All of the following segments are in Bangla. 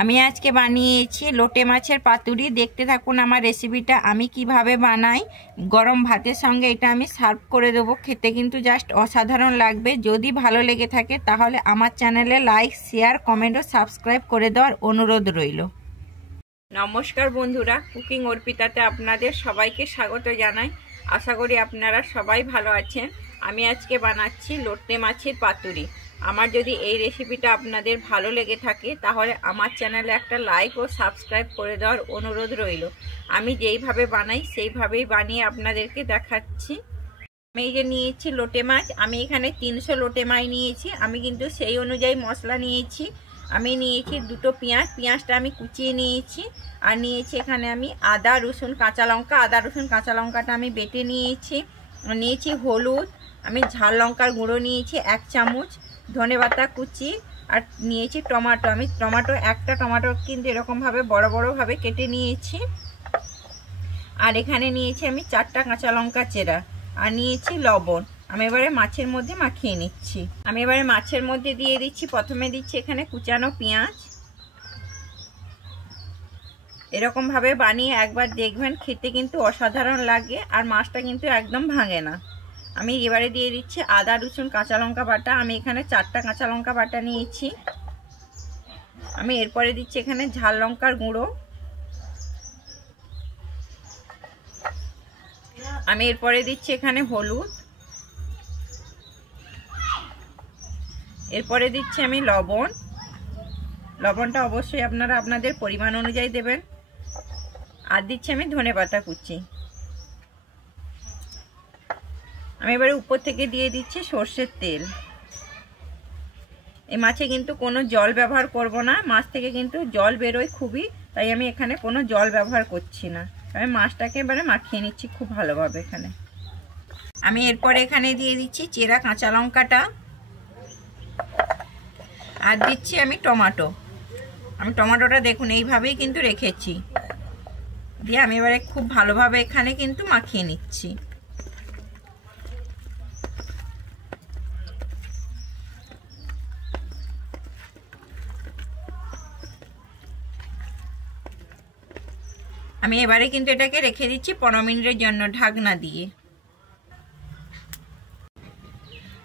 আমি আজকে বানিয়েছি লোটে মাছের পাতুরি। দেখতে থাকুন আমার রেসিপিটা আমি কিভাবে বানাই। গরম ভাতের সঙ্গে এটা আমি সার্ভ করে দেবো। খেতে কিন্তু জাস্ট অসাধারণ লাগবে। যদি ভালো লেগে থাকে তাহলে আমার চ্যানেলে লাইক, শেয়ার, কমেন্ট ও সাবস্ক্রাইব করে দেওয়ার অনুরোধ রইল। নমস্কার বন্ধুরা, কুকিং অর্পিতাতে আপনাদের সবাইকে স্বাগত জানাই। আশা করি আপনারা সবাই ভালো আছেন। আমি আজকে বানাচ্ছি লোটে মাছের পাতুরি। আমার যদি এই রেসিপিটা আপনাদের ভালো লেগে থাকে তাহলে আমার চ্যানেলে একটা লাইক ও সাবস্ক্রাইব করে দেওয়ার অনুরোধ রইল। আমি যেইভাবে বানাই সেইভাবেই বানিয়ে আপনাদেরকে দেখাচ্ছি। আমি এই যে নিয়েছি লোটে মাছ, আমি এখানে 300 লোটে মাছ নিয়েছি। আমি কিন্তু সেই অনুযায়ী মশলা নিয়েছি। আমি নিয়েছি দুটো পেঁয়াজ, পেঁয়াজটা আমি কুচিয়ে নিয়েছি। আর নিয়েছি এখানে আমি আদা রসুন কাঁচা লঙ্কা, আদা রসুন কাঁচা লঙ্কাটা আমি বেটে নিয়েছি। নিয়েছি হলুদ, আমি ঝাল লঙ্কার গুঁড়ো নিয়েছি 1 চামচ, ধনেপাতা কুচি, আর নিয়েছি টমেটো। আমি একটা টমেটো কিন্তু এরকমভাবে বড় বড়ভাবে কেটে নিয়েছি। আর এখানে নিয়েছি আমি 4টা কাঁচা লঙ্কা চেরা, আর নিয়েছি লবণ। আমি এবারে মাছের মধ্যে মাখিয়ে নিচ্ছি। আমি এবারে মাছের মধ্যে দিয়ে দিচ্ছি, প্রথমে দিচ্ছি এখানে কুচানো পেঁয়াজ। এরকমভাবে বানিয়ে একবার দেখবেন, খেতে কিন্তু অসাধারণ লাগে আর মাছটা কিন্তু একদম ভাঙে না। আমি এবারে দিয়ে দিচ্ছি আদা রসুন কাঁচা লঙ্কা বাটা। আমি এখানে 4টা কাঁচা লঙ্কা বাটা নিয়েছি। আমি এরপরে দিচ্ছি এখানে ঝাল লঙ্কার গুঁড়ো। আমি এরপরে দিচ্ছি এখানে হলুদ। এরপরে দিচ্ছি আমি লবণ। লবণটা অবশ্যই আপনারা আপনাদের পরিমাণ অনুযায়ী দেবেন। আর দিচ্ছি আমি ধনেপাতা কুচি। আমি এবারে উপর থেকে দিয়ে দিচ্ছি সর্ষের তেল। এই মাছে কিন্তু কোনো জল ব্যবহার করব না, মাছ থেকে কিন্তু জল বেরোয় খুবই, তাই আমি এখানে কোনো জল ব্যবহার করছি না। আমি মাছটাকে এবারে মাখিয়ে নিচ্ছি খুব ভালোভাবে এখানে। আমি এরপরে এখানে দিয়ে দিচ্ছি চেরা কাঁচা লঙ্কাটা, আর দিচ্ছি আমি টমেটো। আমি টমেটোটা দেখুন এইভাবেই কিন্তু রেখেছি, দিয়ে আমি এবারে খুব ভালোভাবে এখানে কিন্তু মাখিয়ে নিচ্ছি। আমি এবারে কিন্তু এটাকে রেখে দিচ্ছি 15 মিনিটের জন্য ঢাকনা দিয়ে।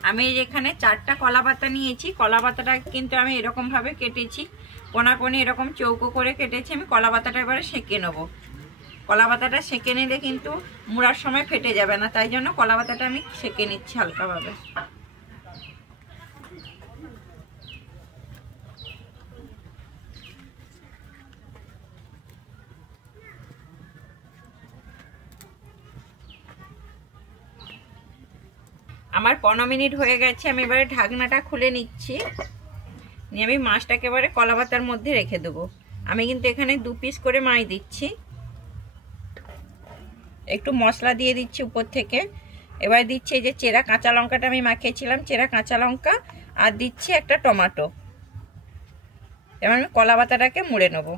আমি এখানে 4টা কলা পাতা নিয়েছি। কলা পাতাটা কিন্তু আমি এরকমভাবে কেটেছি, কোনাকোনি এরকম চৌকো করে কেটেছি। আমি কলা পাতাটা এবারে সেঁকে নেবো। কলা পাতাটা সেঁকে নিলে কিন্তু মুড়ার সময় ফেটে যাবে না, তাই জন্য কলা পাতাটা আমি সেঁকে নিচ্ছি হালকাভাবে। আমার 15 মিনিট হয়ে গেছে। আমি এবারে ঢাকনাটা খুলে নিচ্ছি, নিয়ে আমি মাছটাকে এবারে কলা পাতার মধ্যে রেখে দেবো। আমি কিন্তু এখানে 2 পিস করে মাছ দিচ্ছি। একটু মশলা দিয়ে দিচ্ছি উপর থেকে। এবার দিচ্ছি এই যে চেরা কাঁচা লঙ্কাটা আমি মাখিয়েছিলাম, চেরা কাঁচা লঙ্কা, আর দিচ্ছি একটা টমেটো। এবার আমি কলা পাতাটাকে মুড়ে নেব।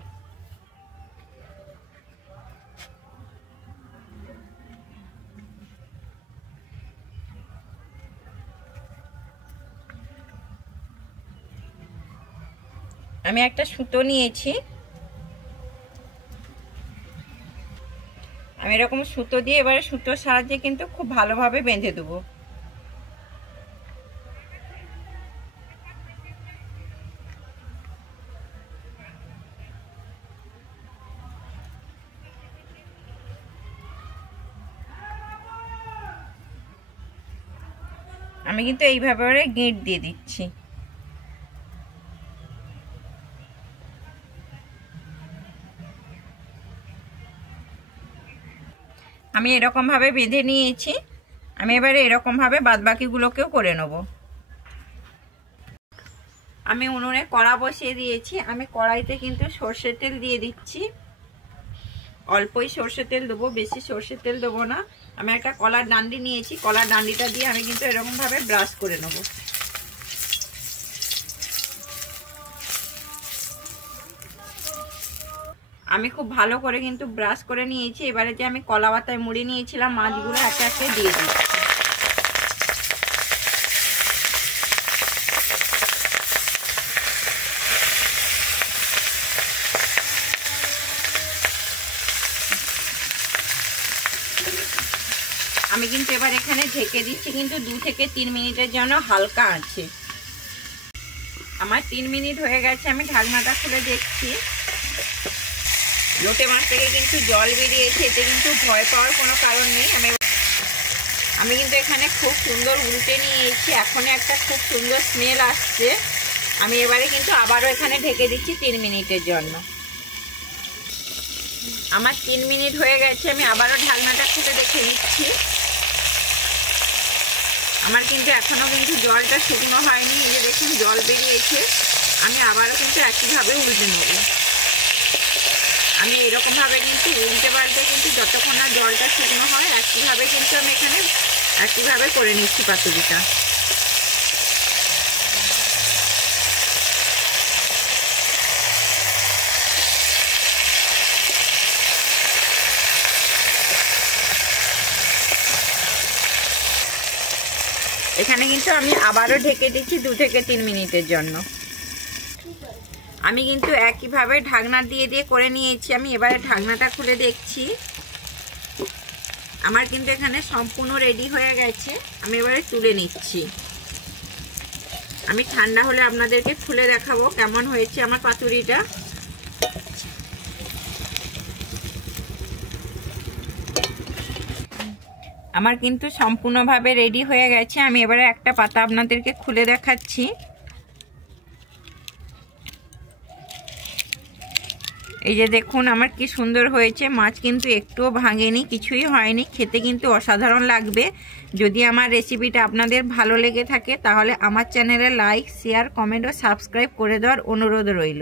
আমি একটা সুতো নিয়েছি, আমি এরকম সুতো দিয়ে এবারে সুতোর সাহায্যে কিন্তু খুব ভালোভাবে বেঁধে দেবো। আমি কিন্তু এইভাবে গিঁট দিয়ে দিচ্ছি। আমি এরকমভাবে বেঁধে নিয়েছি। আমি এবারে এরকমভাবে বাদবাকিগুলোকেও করে নেব। আমি উনুনে কড়া বসিয়ে দিয়েছি। আমি কড়াইতে কিন্তু সর্ষের তেল দিয়ে দিচ্ছি। অল্পই সর্ষের তেল দেবো, বেশি সর্ষের তেল দেবো না। আমি একটা কলার ডান্ডি নিয়েছি, কলার ডান্ডিটা দিয়ে আমি কিন্তু এরকমভাবে ব্রাশ করে নেব। আমি খুব ভালো করে কিন্তু ব্রাশ করে নিয়েছি। এবারে যে আমি কলা পাতায় মুড়ে নিয়েছিলাম মাছগুলো একে একে দিয়ে দিচ্ছি। আমি কিন্তু এবার এখানে ঢেকে দিচ্ছি কিন্তু 2 থেকে 3 মিনিটের জন্য হালকা আছে। আমার 3 মিনিট হয়ে গেছে, আমি ঢাকনাটা খুলে দেখছি। লোটে মাছ থেকে কিন্তু জল বেরিয়েছে, এতে কিন্তু ভয় পাওয়ার কোনো কারণ নেই। আমি কিন্তু এখানে খুব সুন্দর উল্টে নিয়েছি, এখনই একটা খুব সুন্দর স্মেল আসছে। আমি এবারে কিন্তু আবারও এখানে ঢেকে দিচ্ছি 3 মিনিটের জন্য। আমার 3 মিনিট হয়ে গেছে, আমি আবারও ঢাকনাটা খুলে দেখে নিচ্ছি। আমার কিন্তু এখনো কিন্তু জলটা শুকনো হয়নি, এই যে দেখুন জল বেরিয়েছে। আমি আবারও কিন্তু একইভাবে উল্টে নেব। আমি এরকমভাবে কিন্তু উল্টে পাল্টে কিন্তু যতক্ষণ না জলটা শুকনো হয় একইভাবে কিন্তু আমি এখানে একইভাবে করে নিচ্ছি পাতুরিটা। এখানে কিন্তু আমি আবারও ঢেকে দিচ্ছি 2 থেকে 3 মিনিটের জন্য। আমি কিন্তু একইভাবে ঢাকনা দিয়ে দিয়ে করে নিয়েছি। আমি এবারে ঢাকনাটা খুলে দেখছি। আমার কিন্তু এখানে সম্পূর্ণ রেডি হয়ে গেছে। আমি এবারে তুলে নিচ্ছি। আমি ঠান্ডা হলে আপনাদেরকে খুলে দেখাবো কেমন হয়েছে আমার পাতুরিটা। আমার কিন্তু সম্পূর্ণভাবে রেডি হয়ে গেছে। আমি এবারে একটা পাতা আপনাদেরকে খুলে দেখাচ্ছি। এই যে দেখুন আমার কি সুন্দর হয়েছে। মাছ কিন্তু একটুও ভাঙেনি, কিছুই হয়নি। খেতে কিন্তু অসাধারণ লাগবে। যদি আমার রেসিপিটা আপনাদের ভালো লেগে থাকে তাহলে আমার চ্যানেলে লাইক, শেয়ার, কমেন্ট ও সাবস্ক্রাইব করে দেওয়ার অনুরোধ রইল।